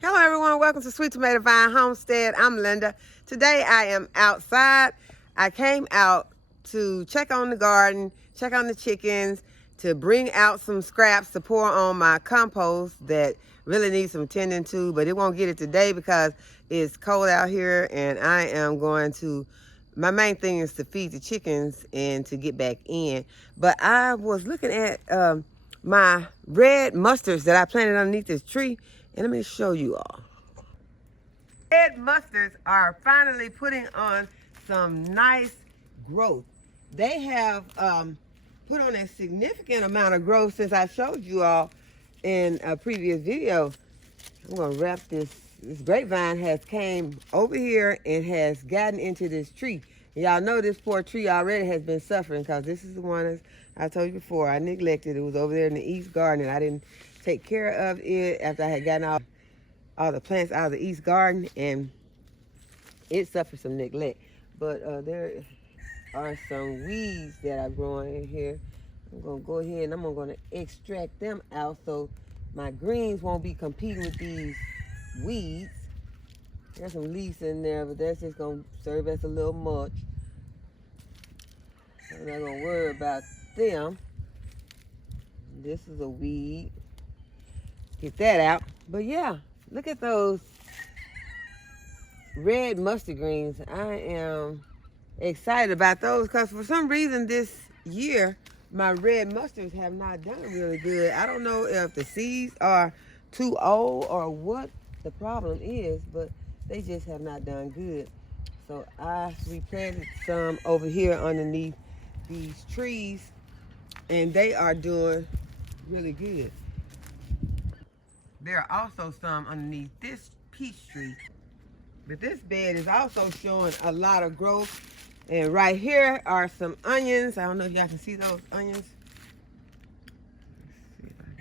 Hello everyone, welcome to Sweet Tomato Vine Homestead. I'm Linda. Today I am outside. I came out to check on the garden, check on the chickens, to bring out some scraps to pour on my compost that really needs some tending to, but it won't get it today because it's cold out here and I am going to, my main thing is to feed the chickens and to get back in. But I was looking at my red mustards that I planted underneath this tree, and let me show you all. Red mustards are finally putting on some nice growth. They have put on a significant amount of growth since I showed you all in a previous video. I'm gonna wrap this. This grapevine has came over here and has gotten into this tree. Y'all know this poor tree already has been suffering because this is the one, as I told you before, I neglected. It was over there in the east garden and I didn't take care of it after I had gotten all the plants out of the east garden, and it suffered some neglect. But there are some weeds that are growing in here. I'm gonna go ahead and I'm gonna extract them out so my greens won't be competing with these weeds. There's some leaves in there, but that's just gonna serve as a little mulch. I'm not gonna worry about them. This is a weed. Get that out. But yeah, look at those red mustard greens. I am excited about those because for some reason this year my red mustards have not done really good. I don't know if the seeds are too old or what the problem is, but they just have not done good. So I replanted some over here underneath these trees and they are doing really good. There are also some underneath this peach tree. But this bed is also showing a lot of growth. And right here are some onions. I don't know if y'all can see those onions. Let's see if I can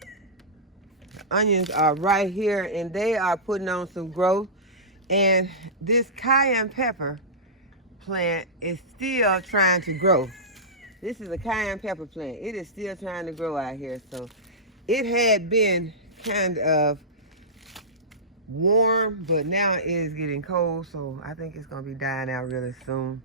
get those. The onions are right here and they are putting on some growth. And this cayenne pepper plant is still trying to grow. This is a cayenne pepper plant. It is still trying to grow out here. So it had been kind of warm, but now it is getting cold, so I think it's gonna be dying out really soon.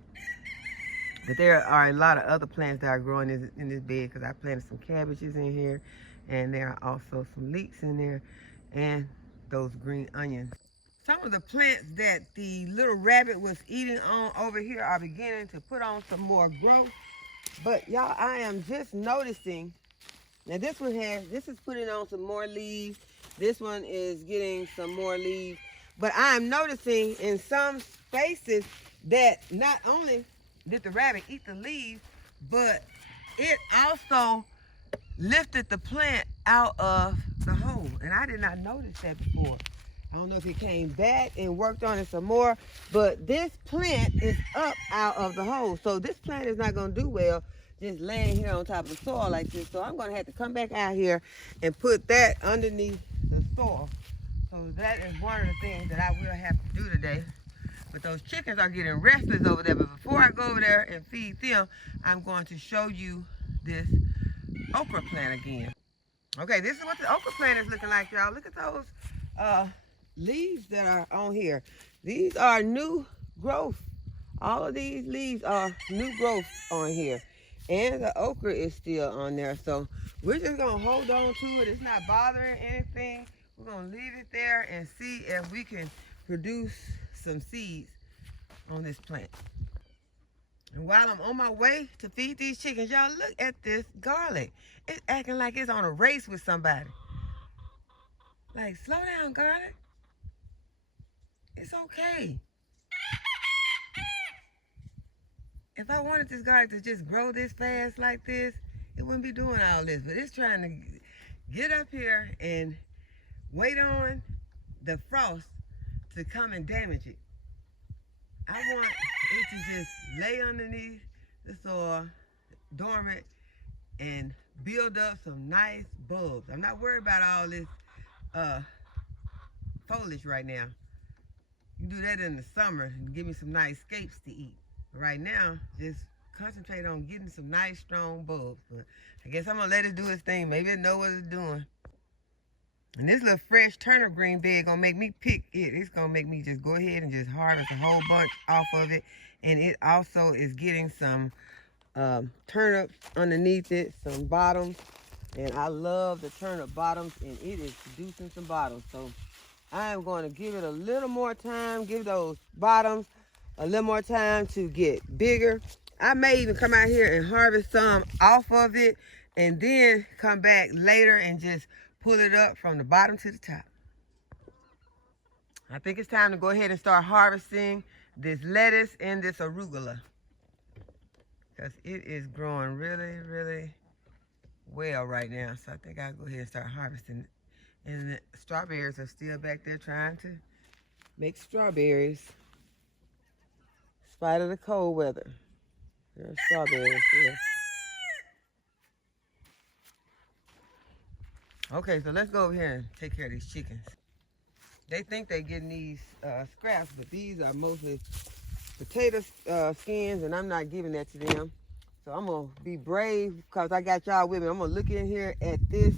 But there are a lot of other plants that are growing in this bed because I planted some cabbages in here, and there are also some leeks in there, and those green onions. Some of the plants that the little rabbit was eating on over here are beginning to put on some more growth. But y'all, I am just noticing, now this is putting on some more leaves. This one is getting some more leaves. But I'm noticing in some spaces that not only did the rabbit eat the leaves, but it also lifted the plant out of the hole. And I did not notice that before. I don't know if it came back and worked on it some more, but this plant is up out of the hole. So this plant is not going to do well just laying here on top of the soil like this. So I'm going to have to come back out here and put that underneath the soil. So that is one of the things that I will have to do today. But those chickens are getting restless over there. But before I go over there and feed them, I'm going to show you this okra plant again. Okay, this is what the okra plant is looking like, y'all. Look at those leaves that are on here. These are new growth. All of these leaves are new growth on here. And the okra is still on there. So we're just going to hold on to it. It's not bothering anything. We're going to leave it there and see if we can produce some seeds on this plant. And while I'm on my way to feed these chickens, y'all look at this garlic. It's acting like it's on a race with somebody. Like, slow down, garlic. It's okay. If I wanted this garlic to just grow this fast like this, it wouldn't be doing all this. But it's trying to get up here and wait on the frost to come and damage it. I want it to just lay underneath the soil, dormant, and build up some nice bulbs. I'm not worried about all this foliage right now. You do that in the summer and give me some nice scapes to eat. Right now, just concentrate on getting some nice strong bulbs. But I guess I'm gonna let it do its thing. Maybe it know what it's doing. And this little fresh turnip green bed gonna make me pick it. It's gonna make me just go ahead and just harvest a whole bunch off of it. And it also is getting some turnips underneath it, some bottoms. And I love the turnip bottoms, and it is producing some bottoms. So I am going to give it a little more time, give those bottoms a little more time to get bigger. I may even come out here and harvest some off of it and then come back later and just pull it up from the bottom to the top. I think it's time to go ahead and start harvesting this lettuce and this arugula, because it is growing really, really well right now. So I think I'll go ahead and start harvesting it. And the strawberries are still back there trying to make strawberries in spite of the cold weather. There are strawberries here. Okay, so let's go over here and take care of these chickens. They think they're getting these scraps, but these are mostly potato skins, and I'm not giving that to them. So I'm going to be brave because I got y'all with me. I'm going to look in here at this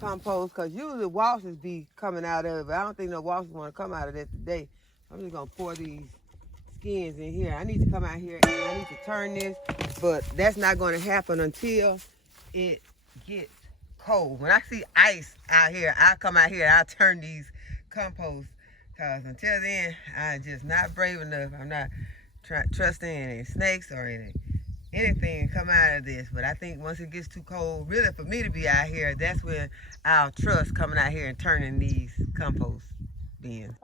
compost, because usually wasps be coming out of it, but I don't think no wasps want to come out of that today. I'm just going to pour these skins in here. I need to come out here and I need to turn this, but that's not going to happen until it gets cold. When I see ice out here, I'll come out here and I'll turn these compost, because until then, I'm just not brave enough. I'm not trusting any snakes or anything come out of this. But I think once it gets too cold, really for me to be out here, that's when I'll trust coming out here and turning these compost bins.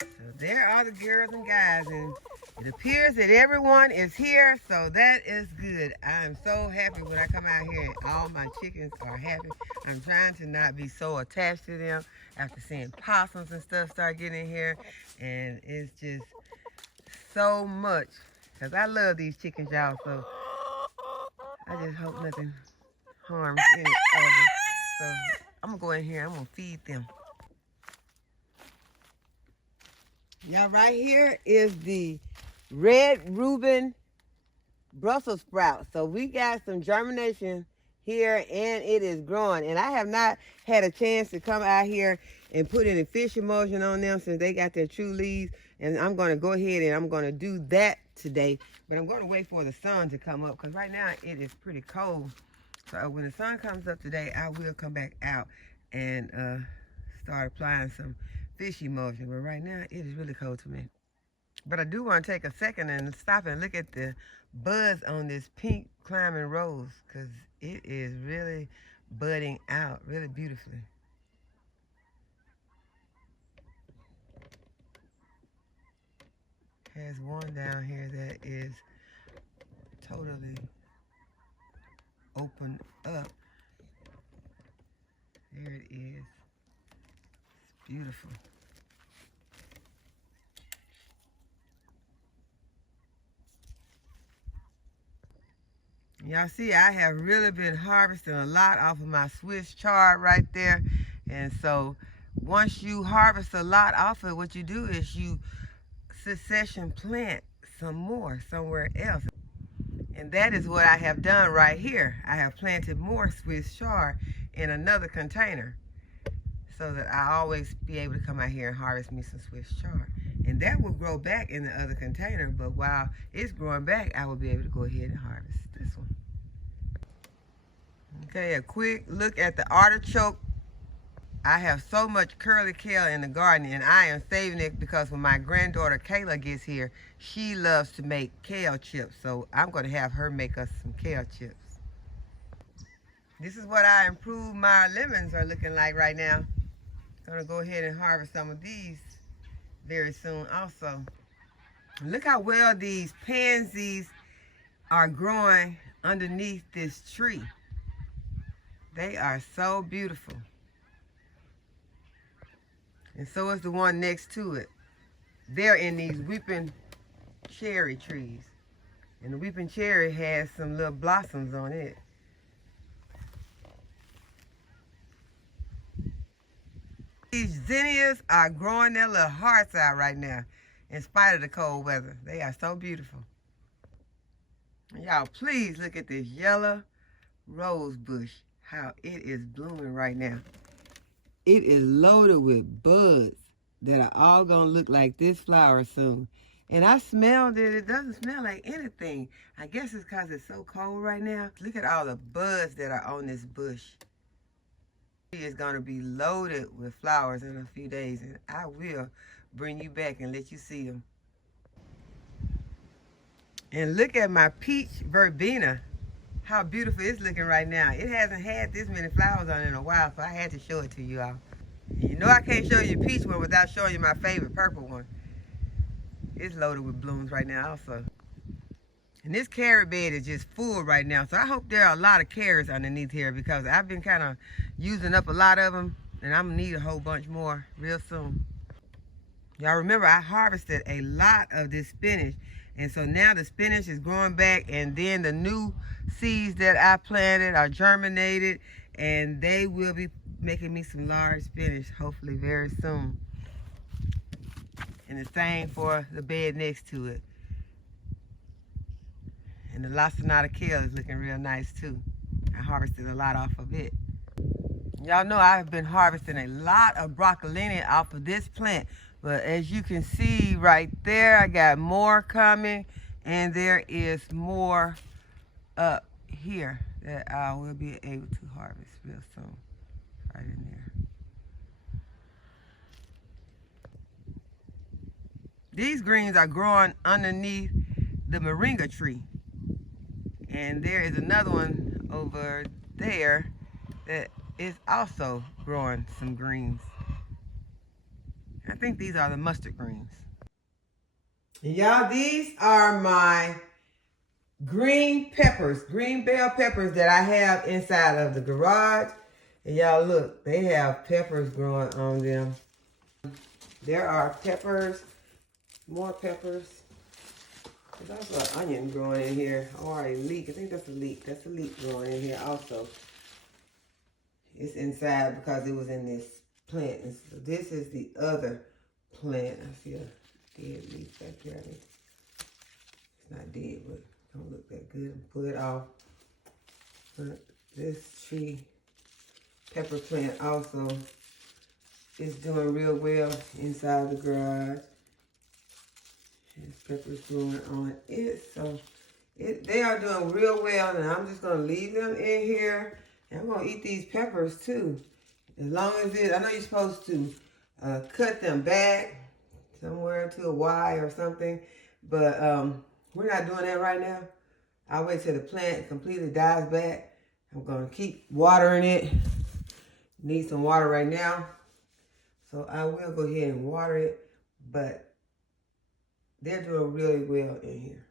So there are the girls and guys, and it appears that everyone is here, so that is good. I'm so happy when I come out here and all my chickens are happy. I'm trying to not be so attached to them after seeing possums and stuff start getting in here, and it's just so much, because I love these chickens, y'all, so I just hope nothing harms any of them. So I'm going to go in here, I'm going to feed them. Now right here is the red Reuben Brussels sprout. So we got some germination here, and it is growing. And I have not had a chance to come out here and put any fish emulsion on them since they got their true leaves. And I'm going to go ahead and I'm going to do that today. But I'm going to wait for the sun to come up, because right now it is pretty cold. So when the sun comes up today, I will come back out and start applying some fish emulsion. But right now it is really cold to me. But I do want to take a second and stop and look at the buds on this pink climbing rose, because it is really budding out really beautifully. Has one down here that is totally open up. There it is. It's beautiful. Y'all see, I have really been harvesting a lot off of my Swiss chard right there. And so once you harvest a lot off of it, what you do is you succession plant some more somewhere else. And that is what I have done right here. I have planted more Swiss chard in another container, so that I always be able to come out here and harvest me some Swiss chard. And that will grow back in the other container, but while it's growing back, I will be able to go ahead and harvest this one. Okay, a quick look at the artichoke. I have so much curly kale in the garden, and I am saving it because when my granddaughter Kayla gets here, she loves to make kale chips. So I'm going to have her make us some kale chips. This is what I improved my lemons are looking like right now. Going to go ahead and harvest some of these very soon also. Look how well these pansies are growing underneath this tree. They are so beautiful. And so is the one next to it. They're in these weeping cherry trees. And the weeping cherry has some little blossoms on it. These zinnias are growing their little hearts out right now, in spite of the cold weather. They are so beautiful. Y'all, please look at this yellow rose bush, how it is blooming right now. It is loaded with buds that are all gonna look like this flower soon. And I smelled it. It doesn't smell like anything. I guess it's because it's so cold right now. Look at all the buds that are on this bush. It is gonna be loaded with flowers in a few days, and I will bring you back and let you see them. And look at my peach verbena. How beautiful it's looking right now. It hasn't had this many flowers on it in a while, so I had to show it to you all. You know I can't show you the peach one without showing you my favorite purple one. It's loaded with blooms right now also. And this carrot bed is just full right now, so I hope there are a lot of carrots underneath here because I've been kind of using up a lot of them, and I'm gonna need a whole bunch more real soon. Y'all remember I harvested a lot of this spinach, and so now the spinach is growing back, and then the new seeds that I planted are germinated, and they will be making me some large spinach hopefully very soon. And the same for the bed next to it. And the lacinato kale is looking real nice too. I harvested a lot off of it. Y'all know I've been harvesting a lot of broccolini off of this plant. But as you can see right there, I got more coming. And there is more up here that I will be able to harvest real soon. Right in there. These greens are growing underneath the moringa tree. And there is another one over there that is also growing some greens. I think these are the mustard greens. Y'all, these are my green peppers, green bell peppers that I have inside of the garage. And y'all look, they have peppers growing on them. There are peppers, more peppers. There's also an onion growing in here, or a leek. I think that's a leek. That's a leek growing in here also. It's inside because it was in this plant. And so this is the other plant. I see a dead leaf back here. It's not dead, but don't look that good. Pull it off. But this tree pepper plant also is doing real well inside the garage. There's peppers growing on it, so they are doing real well, and I'm just gonna leave them in here, and I'm gonna eat these peppers too. As long as I know you're supposed to cut them back somewhere to a Y or something, but we're not doing that right now. I'll wait till the plant completely dies back. I'm gonna keep watering it. Need some water right now, so I will go ahead and water it, but they're doing really well in here.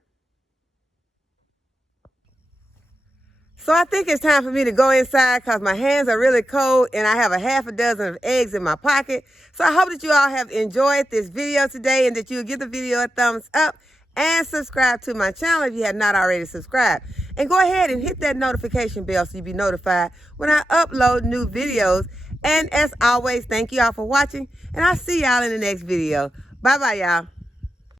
So I think it's time for me to go inside because my hands are really cold and I have a half a dozen of eggs in my pocket. So I hope that you all have enjoyed this video today and that you'll give the video a thumbs up and subscribe to my channel if you have not already subscribed. And go ahead and hit that notification bell so you'll be notified when I upload new videos. And as always, thank you all for watching, and I'll see y'all in the next video. Bye-bye, y'all.